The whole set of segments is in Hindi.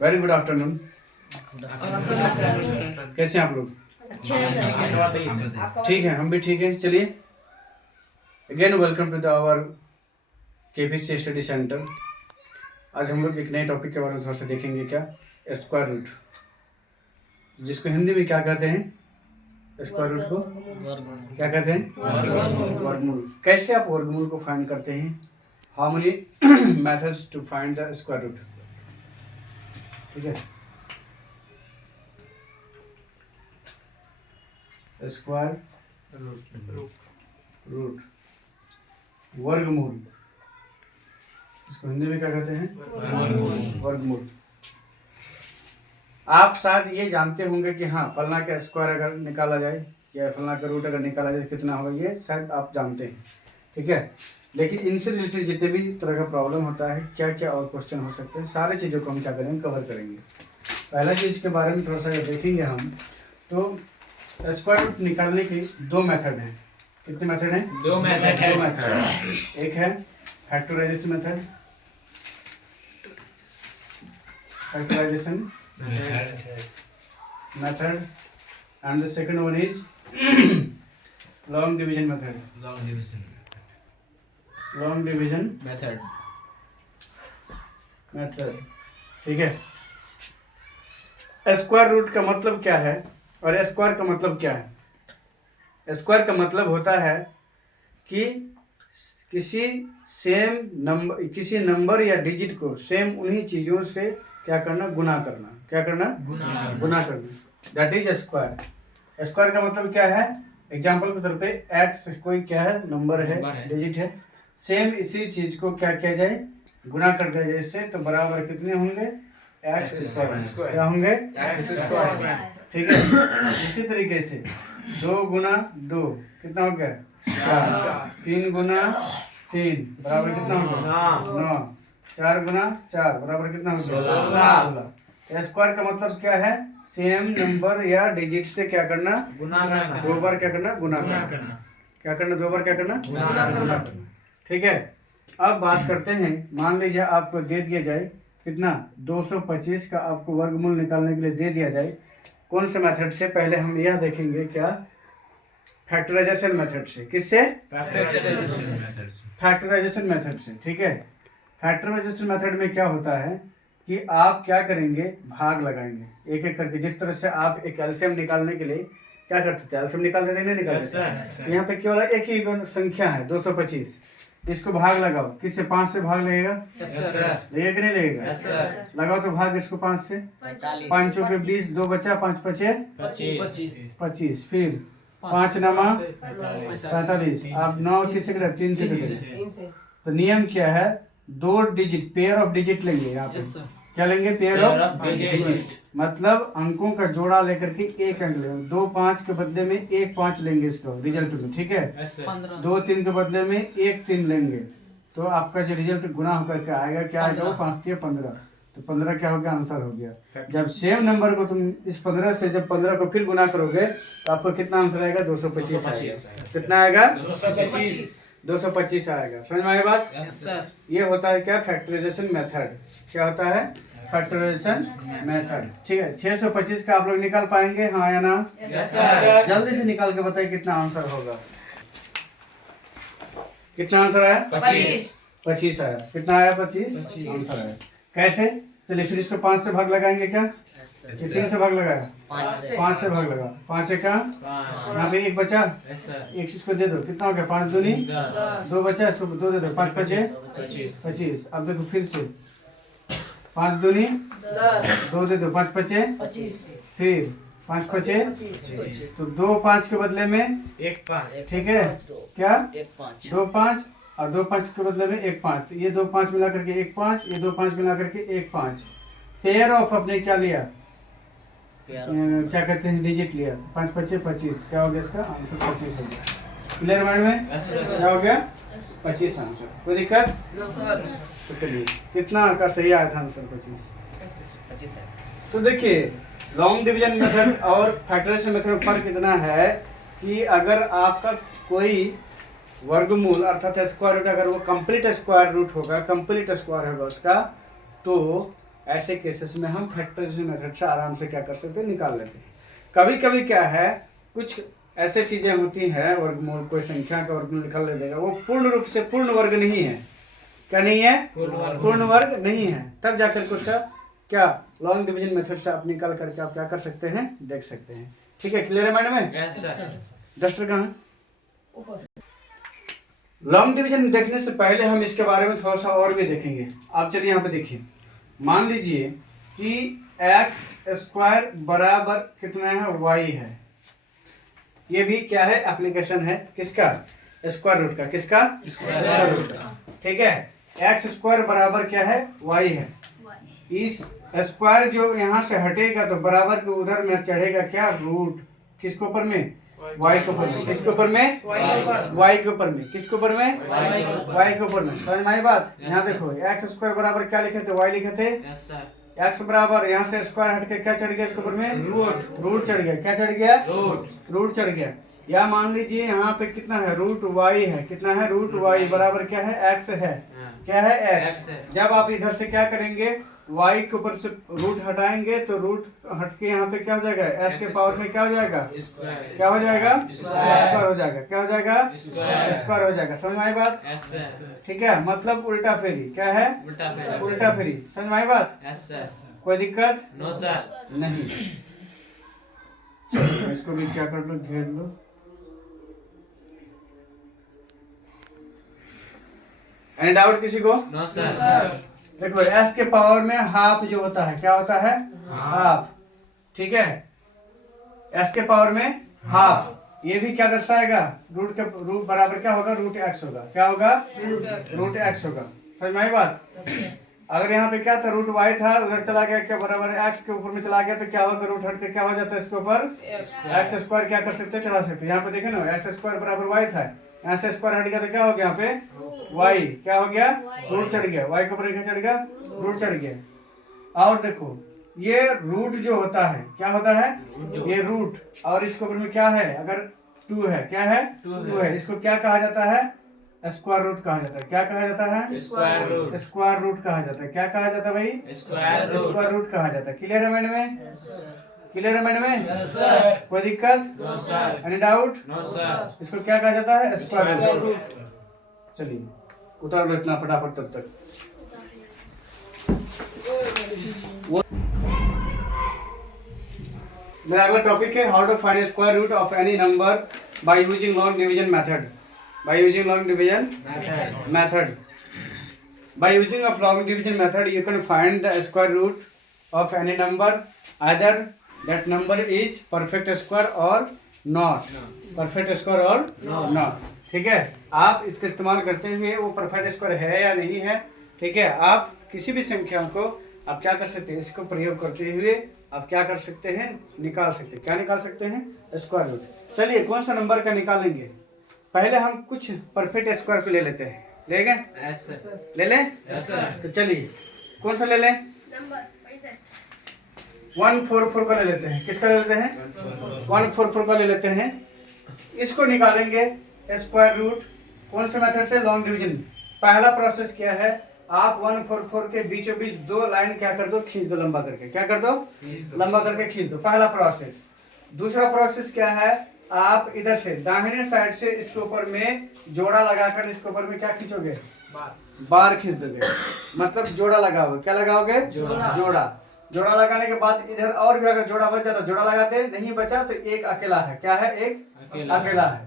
Very good afternoon. कैसे हैं आप लोग? ठीक है, हम भी ठीक हैं। चलिए, again welcome to the our KPC study centre. आज हम लोग एक नए टॉपिक के बारे में थोड़ा सा देखेंगे। क्या? स्क्वायर रूट, जिसको हिंदी में क्या कहते हैं? स्क्वायर रूट को क्या कहते हैं? वर्गमूल। कैसे आप वर्गमूल को फाइंड करते हैं? How many methods to find the square root? ठीक है, स्क्वायर रूट वर्गमूल, इसको हिंदी में क्या कहते हैं? वर्गमूल। आप शायद ये जानते होंगे कि हाँ, फलना का स्क्वायर अगर निकाला जाए या फलना का रूट अगर निकाला जाए कितना होगा, ये शायद आप जानते हैं। ठीक है, लेकिन इनसे रिलेटेड जितने भी तरह का प्रॉब्लम होता है, क्या क्या और क्वेश्चन हो सकते हैं, सारे चीज़ों को हम क्या करेंगे, कवर करेंगे। पहला चीज़ के बारे में थोड़ा सा देखेंगे हम। तो स्क्वायर रूट निकालने के दो मेथड हैं। कितने मेथड हैं? दो मेथड है। एक है factorisation method, method and the second one is long division method. Long division method. ठीक है, स्क्वायर रूट का मतलब क्या है और स्क्वायर का मतलब क्या है? स्क्वायर का मतलब होता है कि किसी नंबर या डिजिट को सेम उन्हीं चीजों से क्या करना, गुना करना। क्या करना? गुना करना। That is square. स्क्वायर का मतलब क्या है? एग्जांपल के तौर पे एक्स कोई क्या है, नंबर है, डिजिट है। सेम इसी चीज को क्या किया जाए, गुना कर दिया जाए इससे, तो बराबर कितने होंगे? X square. क्या होंगे? X square. ठीक है, इसी तरीके से 2 गुना 2 कितना हो गया? 4। 3 गुना 3 बराबर कितना हो गया? 9। 4 गुना 4 बराबर कितना हो गया? 16। स्क्वायर का मतलब क्या है? सेम नंबर या डिजिट से क्या करना? गुना करना। 2 बार क्या करना? गुना करना। क्या करना? 2 बार क्या करना? गुना करना। ठीक है, अब बात करते हैं। मान लीजिए आपको दे दिया जाए कितना, 225 का आपको वर्गमूल निकालने के लिए दे दिया जाए। कौन से मेथड से? पहले हम यह देखेंगे, क्या? फैक्टराइजेशन मेथड से। किससे? फैक्टराइजेशन मेथड से। ठीक है, फैक्टराइजेशन मेथड में क्या होता है कि आप क्या करेंगे, भाग लगाएंगे एक एक करके। जिस तरह से आप एक एलसीएम निकालने के लिए क्या करते थे, एलसीएम निकालते थे, नहीं निकालते? यहाँ पे केवल एक ही संख्या है 225, इसको भाग लगाओ। किससे? 5 से भाग लगेगा? लगेगा कि नहीं लगेगा? लगाओ तो भाग इसको 5 से। 5 चौके 20, 2 बचा, 5 पचे 25। फिर 5 नमा 45। आप 9 किससे करें? 3 से करें। तो नियम क्या है? 2 डिजिट, पेयर ऑफ डिजिट लेंगे यहाँ पे। क्या लेंगे? Pair of digit. मतलब अंकों का जोड़ा लेकर के एक अंक लेंगे। 2 5 के बदले में 1 5 लेंगे इसको रिजल्ट में। ठीक है, 2 3 के बदले में 1 3 लेंगे। तो आपका जो रिजल्ट गुना होकर के आएगा, क्या आएगा? वो 5 3 15। तो 15 क्या हो गया? आंसर हो गया। जब सेम नंबर को तुम इस 15 से जब 15 को फिर गुना करोगे तो आपको कितना आंसर आएगा? 225 आएगा। कितना आएगा? 225 आएगा। समझ में आई बात? ये होता है क्या? Factorisation method. क्या होता है? Factorisation method. ठीक है, 625 का आप लोग निकाल पाएंगे, हाँ या ना? जल्दी से निकाल के बताइए कितना आंसर होगा। कितना आंसर आया? 25 आया। कितना आया? 25 आंसर आया। कैसे? चलिए फिर इसको 5 से भाग लगाएंगे। क्या? 3 से भाग लगाया? 5 से भाग लगा। 5 का यहाँ पे 1 बचा, 1 इसको दे दो। कितना हो गया? 5 दूनी 2 बचा, इसको 2 दे दो। 5 पचे 25। अब देखो फिर से 5 दूनी 2 दे दो। 5 पचे 25। फिर 5 पचे तो 2 5 के बदले में 1 5। ठीक है, क्या? 2 5 और 2 5 के बदले में 1 5। तो ये 2 5 मिला करके 1 5, ये 2 5 मिला करके 1 5। पेयर ऑफ अपने क्या लिया, क्या कहते हैं, डिजिट लिया। 5 पचे 25। क्या हो गया? इसका आंसर 25 हो गया। क्लियर माइंड में? क्या हो गया? 25 आंसर। कोई दिक्कत? तो चलिए, कितना का सही आया था आंसर? 25। तो देखिए, लॉन्ग डिवीजन मेथड और फैक्टराइजेशन मेथड में फर्क इतना है कि अगर आपका कोई वर्गमूल अर्थात स्क्वायर रूट, अगर वो कंप्लीट स्क्वायर रूट होगा, कंप्लीट स्क्वायर होगा उसका, तो ऐसे केसेस में हम फैक्टराइजेशन मेथड से आराम से क्या कर सकते हैं, निकाल लेते हैं। कभी कभी क्या है, कुछ ऐसे चीज़ें होती हैं, वर्गमूल कोई संख्या का वर्गमूल निकाल ले देगा, वो पूर्ण रूप से पूर्ण वर्ग नहीं है। क्या नहीं है? पूर्ण वर्ग नहीं है। तब जाकर के उसका क्या लॉन्ग डिवीजन मेथड से आप निकाल करके आप क्या कर सकते हैं, देख सकते हैं। ठीक है, क्लियर है माइंड में? डस्टर कहाँ है? लॉन्ग डिवीजन देखने से पहले हम इसके बारे में थोड़ा सा और भी देखेंगे। आप चलिए यहाँ पे देखिए, मान लीजिए कि एक्स स्क्वायर बराबर कितना है, वाई है। ये भी क्या है, एप्लीकेशन है किसका, स्क्वायर रूट का। किसका? स्क्वायर रूट का। ठीक है, एक्स स्क्वायर बराबर क्या है, वाई है। इस स्क्वायर जो यहाँ से हटेगा तो बराबर के उधर में चढ़ेगा क्या, रूट। किसके ऊपर में? वाई के ऊपर में। किसके ऊपर में? वाई के ऊपर में। किसके ऊपर में? वाई के ऊपर में। समझ में आई बात? यहाँ देखो, एक्स स्क्वायर बराबर क्या लिखे थे, वाई लिखे थे। एक्स बराबर यहाँ से स्क्वायर हट के क्या चढ़ गया इसके ऊपर में, रूट चढ़ गया। क्या चढ़ गया? रूट चढ़ गया। या मान लीजिए यहाँ पे कितना है, रूट वाई है। कितना है? रूट वाई बराबर क्या है, एक्स है। क्या है? एक्स। जब आप इधर से क्या करेंगे, वाई के ऊपर से रूट हटाएंगे तो रूट हट के यहाँ पे क्या हो जाएगा, एस के पावर में क्या हो जाएगा, क्या हो जाएगा, स्क्वायर हो जाएगा। क्या हो जाएगा? स्क्वायर हो जाएगा। समझ में आई बात? ठीक है, मतलब उल्टा फेरी। क्या है? उल्टा फेरी। समझ में आई बात? कोई दिक्कत नहीं। इसको भी क्या कर लो, घेर लो। एनी डाउट किसी को? No sir. देखो, एस के पावर में हाफ जो होता है, क्या होता है, हाफ। ठीक है, एस के पावर में हाफ। ये भी क्या दर्शाएगा, रूट के रूट बराबर क्या होगा, रूट एक्स होगा। क्या होगा? रूट एक्स होगा। समझ में आई बात? अगर यहाँ पे क्या था, रूट वाई था, उधर चला गया क्या, बराबर एक्स के ऊपर में चला गया तो क्या होगा, रूट हट के क्या हो जाता है, इसके ऊपर एक्स स्क्वायर क्या कर सकते हैं, चढ़ा सकते हैं। यहाँ पे देखे ना, एक्स स्क्वायर बराबर वाई था, यहाँ से स्क्वायर हट गया तो क्या हो गया, यहाँ पे वाई क्या हो गया, रूट चढ़ गया। वाई के ऊपर क्या चढ़ गया, रूट चढ़ गया। और देखो, ये रूट जो होता है क्या होता है, ये रूट, और इसके ऊपर में क्या है, अगर 2 है, क्या है, 2 है, इसको क्या कहा जाता है, स्क्वायर रूट कहा जाता है। क्या कहा जाता है? स्क्वायर रूट कहा जाता है। क्या कहा जाता है भाई? स्क्वायर रूट कहा जाता है। क्लियर है माइंड में? क्लियर है माइंड में? कोई दिक्कत? Any doubt? इसको क्या कहा जाता है? Square root. चलिए उतार लो इतना फटाफट तब तक। मेरा अगला टॉपिक है how to find square root of any number by using long division method. By using long division method. By using of long division method, you can find the square root of any number, either that number is perfect square or not. Perfect square or not. ठीक है, आप इसका इस्तेमाल करते हुए वो परफेक्ट स्क्वायर है या नहीं है, ठीक है, आप किसी भी संख्या को आप क्या कर सकते हैं, इसको प्रयोग करते हुए आप क्या कर सकते हैं, निकाल सकते हैं। क्या निकाल सकते हैं? Square root. चलिए कौन सा नंबर का निकालेंगे, पहले हम कुछ परफेक्ट स्क्वायर को ले लेते हैं। लेंगे? ले लें? तो चलिए कौन सा ले लें, 144 का ले लेते हैं। किसका ले लेते हैं? 144 का ले लेते हैं। इसको निकालेंगे स्क्वायर रूट कौन से मेथड से, लॉन्ग डिवीजन। पहला प्रोसेस क्या है, आप 144 के बीचों बीच 2 लाइन क्या कर दो, खींच दो लंबा करके। क्या कर दो? लंबा करके खींच दो, पहला प्रोसेस। दूसरा प्रोसेस क्या है, आप इधर से दाहिने साइड से इसके ऊपर में जोड़ा लगाकर इसके ऊपर में क्या खींचोगे, बार खींच दोगे, मतलब जोड़ा लगाओगे। क्या लगाओगे? जोड़ा। जोड़ा लगाने के बाद इधर और भी अगर जोड़ा बच जाता जोड़ा लगाते, नहीं बचा तो एक अकेला है। क्या है? एक अकेला है।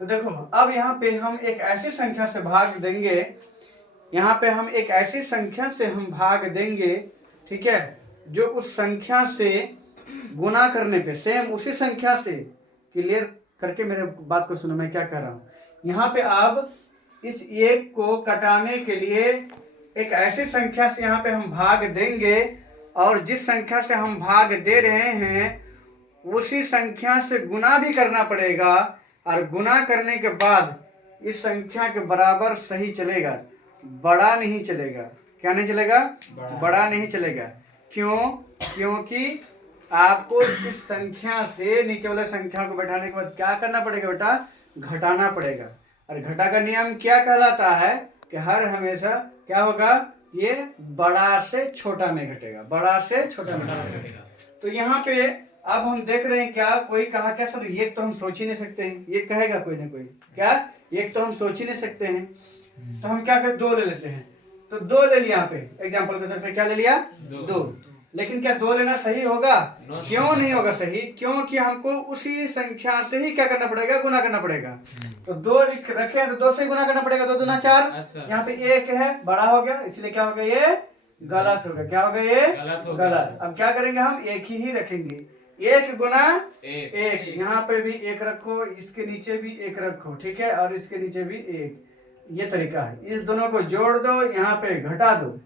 तो देखो, अब यहाँ पे हम एक ऐसी संख्या से भाग देंगे, यहाँ पे हम एक ऐसी संख्या से हम भाग देंगे, ठीक है, जो उस संख्या से गुना करने पे सेम उसी संख्या से, क्लियर करके मेरे बात को सुनो, मैं क्या कर रहा हूँ। यहाँ पे आप इस एक को कटाने के लिए एक ऐसी संख्या से यहाँ पे हम भाग देंगे, और जिस संख्या से हम भाग दे रहे हैं उसी संख्या से गुना भी करना पड़ेगा, और गुना करने के बाद इस संख्या के बराबर सही चलेगा, बड़ा नहीं चलेगा। क्या नहीं चलेगा? बड़ा नहीं चलेगा। क्यों? क्योंकि आपको इस संख्या से नीचे वाले संख्या को बैठाने के बाद क्या करना पड़ेगा बेटा, घटाना पड़ेगा। और घटा का नियम क्या कहलाता है कि हर हमेशा क्या होगा, ये बड़ा से छोटा में घटेगा, बड़ा से छोटा में घटेगा। तो यहाँ पे अब हम देख रहे हैं क्या, कोई कहा क्या सर ये तो हम सोच ही नहीं सकते हैं, ये कहेगा कोई ना कोई क्या, ये तो हम सोच ही नहीं सकते हैं। तो हम क्या करें, 2 ले लेते हैं। तो 2 ले लिया, यहाँ पे एग्जाम्पल के तौर पे क्या ले लिया, 2। लेकिन क्या 2 लेना सही होगा? क्यों नहीं होगा सही? क्योंकि हमको उसी संख्या से ही क्या करना पड़ेगा, गुना करना पड़ेगा। तो 2 रखे हैं तो 2 से गुना करना पड़ेगा, 2 दूना 4। यहाँ पे 1 है, बड़ा हो गया, इसलिए क्या हो गया, ये गलत हो गया। क्या हो गया, ये गलत। अब क्या करेंगे, हम 1 ही रखेंगे, 1 गुना 1। यहाँ पे भी 1 रखो, इसके नीचे भी 1 रखो, ठीक है, और इसके नीचे भी 1। ये तरीका है। इस दोनों को जोड़ दो, यहाँ पे घटा दो,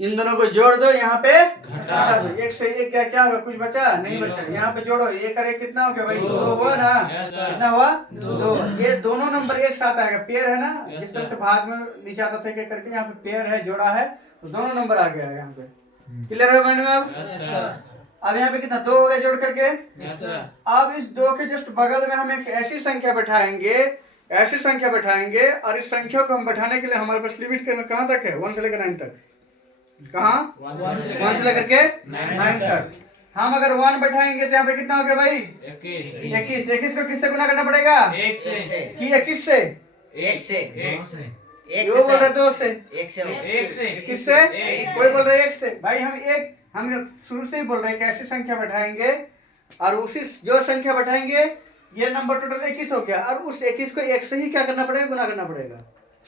इन दोनों को जोड़ दो, यहाँ पे घटा दो। 1 से 1 क्या होगा, कुछ बचा नहीं बचा। यहाँ पे जोड़ो, 1 और 1 कितना हो गया भाई, 2 हुआ ना, कितना हुआ, 2। ये दोनों नंबर एक साथ आएगा, पेयर है ना, जिस तरह से भाग में नीचे आता था एक करके, यहाँ पे पेयर है, जोड़ा है, तो दोनों नंबर आ गया है यहाँ पे। क्लियर है माइंड में अब? अब यहाँ पे कितना, 2 हो गया जोड़ करके। अब इस 2 के जस्ट बगल में हम एक ऐसी संख्या बैठाएंगे, ऐसी संख्या बैठाएंगे, और इस संख्या को हम बैठाने के लिए हमारे पास लिमिट कहाँ तक है, 1 से लेकर 9 तक। कहाँ, 1 से लेकर के 9 तक। हम अगर 1 बैठाएंगे तो यहाँ पे कितना हो गया भाई, 21। 21 को किससे गुना करना पड़ेगा, 1 से, कि 21 से, 1 से, 1 बोल रहे 2 से, 1 से, किससे, कोई बोल रहे 1 से। भाई हम शुरू से ही बोल रहे हैं कि ऐसी संख्या बैठाएंगे, और उसी जो संख्या बैठाएंगे ये नंबर टोटल 21 हो गया, और उस 21 को 1 से ही क्या करना पड़ेगा, गुना करना पड़ेगा।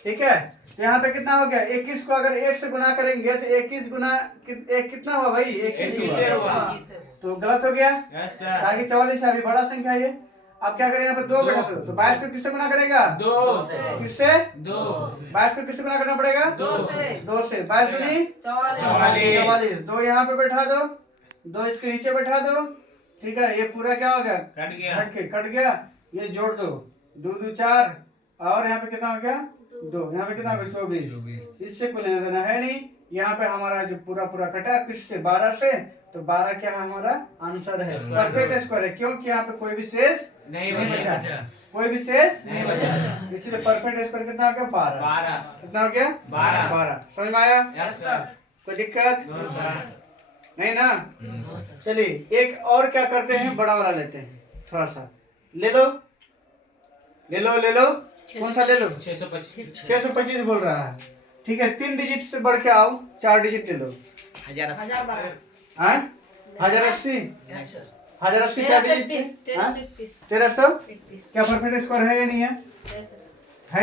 ठीक है, तो यहाँ पे कितना हो गया, 21 को अगर 1 से गुना करेंगे तो 21 गुना 1 कितना हुआ भाई, 21 हुआ, तो गलत हो गया। ताकि 44 है, अभी बड़ा संख्या है ये। अब क्या करें, यहाँ पे 2 बैठा दो, तो 22 को किससे गुना करेगा, 2 से, किससे, 22 को किससे गुना करना पड़ेगा, 2 से, 22 दूनी 44। 2 यहाँ पे बैठा दो, 2 इसके नीचे बैठा दो, ठीक है, ये पूरा क्या हो गया, कट गया। ये जोड़ दो, 2 2 4, और यहाँ पे कितना हो गया, 2, यहाँ पे कितना हो गया, 24। इससे कोई लेना देना है नहीं। यहाँ पे हमारा जो पूरा कटा किससे, 12 से, तो 12 क्या हमारा आंसर है, परफेक्ट स्क्वायर है, क्योंकि यहाँ पे कोई भी शेष नहीं बचा, कोई भी शेष नहीं बचा, इसलिए परफेक्ट स्क्वायर कितना हो गया, 12। कितना हो गया, 12। समझ में आया? कोई दिक्कत नहीं ना? चलिए एक और क्या करते हैं, बड़ा वाला लेते हैं, थोड़ा सा ले लो, कौन सा ले लो, 625 बोल रहा है, ठीक है। 3 डिजिट से बढ़ के आओ, 4 डिजिट ले लो, 1080, 1080 4 डिजिट, 1300। क्या परफेक्ट स्क्वायर है या नहीं है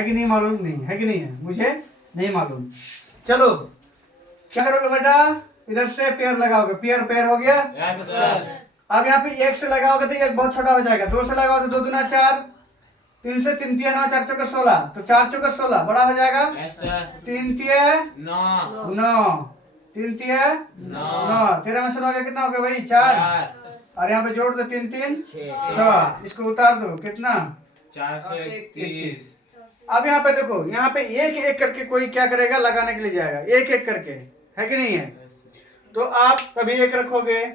कि नहीं मालूम, नहीं है कि नहीं है, मुझे नहीं मालूम। चलो क्या करोगे बेटा, इधर से पेयर लगाओगे, पेयर हो गया। अब यहाँ पे 1 से लगाओगे तो 1 बहुत छोटा हो जाएगा, 2 से लगाओ तो 2 दूना 4, 3 से 3 तिया 9, 4 चौका 16, तो 4 चौका 16 बड़ा हो जाएगा, 3 तिया 9, 3 तिया 9, 13 में 16 हो गया, कितना हो गया भाई, 4, और यहाँ पे जोड़ दो, 3 3 6, इसको उतार दो, कितना, 431। अब यहाँ पे देखो, यहाँ पे एक एक करके कोई क्या करेगा, लगाने के लिए जाएगा, एक एक करके, है कि नहीं है? तो आप कभी 1 रखोगे,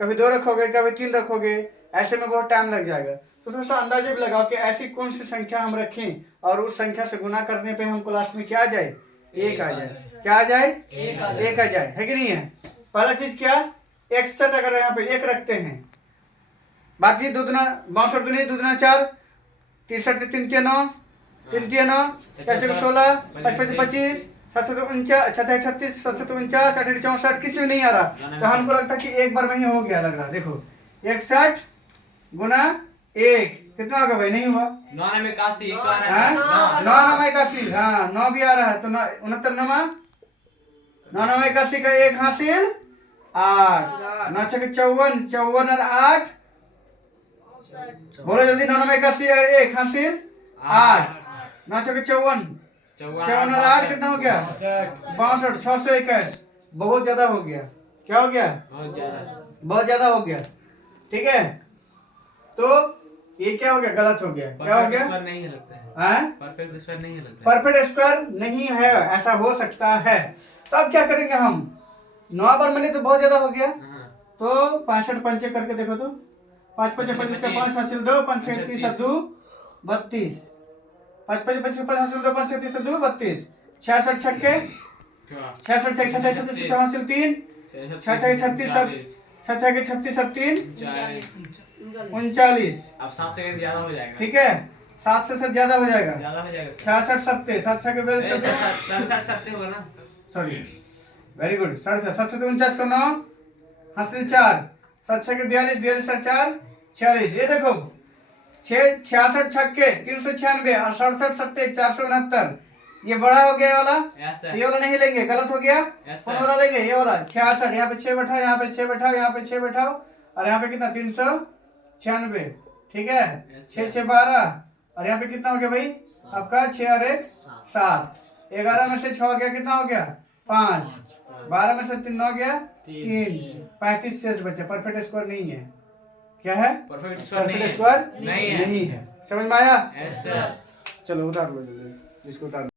कभी 2 रखोगे, कभी 3 रखोगे, ऐसे में बहुत टाइम लग जाएगा। तो थोड़ा सा अंदाजे भी लगाओ कि ऐसी कौन सी संख्या हम रखें और उस संख्या से गुना करने पे हमको लास्ट में क्या आ जाए, 1 आ जाए। क्या आ जाए, 1 आ जाए, है कि नहीं है? पहला चीज क्या, 61 अगर यहाँ पे 1 रखते हैं, बाकी 2 दूना 62 दूनी 2 दूना 4, 63 3 तिया 9, 3 तिया 9, 4 चौका 16, 5 5 25, 7 7 49, 36 7 49, 68 64, किसी में नहीं आ रहा, तो हमको लगता कि एक बार में ही हो गया, लग रहा। देखो 61 गुना 1 कितना होगा भाई, नहीं हुआ, 9 में 81, 9 हाँ 9 भी आ रहा है, तो 69 9 में 81 का 1 हासिल 8, 9 छक्के 54, 54 और 8, बोलो जल्दी, 9 में 81 और 1 हासिल 8, 9 छक्के 54, 54 और 8 कितना हो गया, 62, 621, बहुत ज्यादा हो गया। क्या हो गया, बहुत ज्यादा हो गया, ठीक है। तो ये क्या हो गया, गलत हो गया, क्या हो गया, नहीं लगता है, परफेक्ट स्क्वायर नहीं लगता है, परफेक्ट स्क्वायर नहीं है, ऐसा हो सकता है। तो अब क्या करेंगे हम, 9 बार मिले तो बहुत ज्यादा हो गया, तो 65 पंचे करके देखो, तो 5 5 25 का 5 हासिल 2, 5 6 30 2 32, 5 5 25 5 हासिल 2, 5 6 30 2 32, 66 छक्के छह सठ छह छह 36 छह हासिल 3 छह छह 36 छह छह के 36 सब 3 39। अब 7 सेकंड ज्यादा हो जाएगा। ठीक है 7 से ज्यादा हो जाएगा। ज्यादा हो जाएगा 66 70 7 6 के 67 70 होगा ना। सॉरी वेरी गुड 67 7 से 49 करना हासिल 4 7 6 के 42 42 7 4 46। ये देखो 66 छक्के 396 और 67 सट्टे 469। ये बड़ा हो गया ये वाला। Yes, ये वाला नहीं लेंगे गलत हो गया। Yes, कौन वाला लेंगे ये वाला 66। यहाँ पे 6 बैठाओ यहाँ पे 6 बैठाओ यहाँ पे 6 बैठाओ और यहाँ पे कितना 396। ठीक है Yes, 6 6 12 और यहाँ पे कितना हो गया भाई आपका 6 और 1 7। 11 में से 6 हो गया कितना हो गया 5। 12 में से 3 हो गया 3 35 शेष बचे। परफेक्ट स्कोर नहीं है। क्या है परफेक्ट स्कोर नहीं है। समझ में आया। Yes, sir. चलो उतार लो जल्दी इसको उतार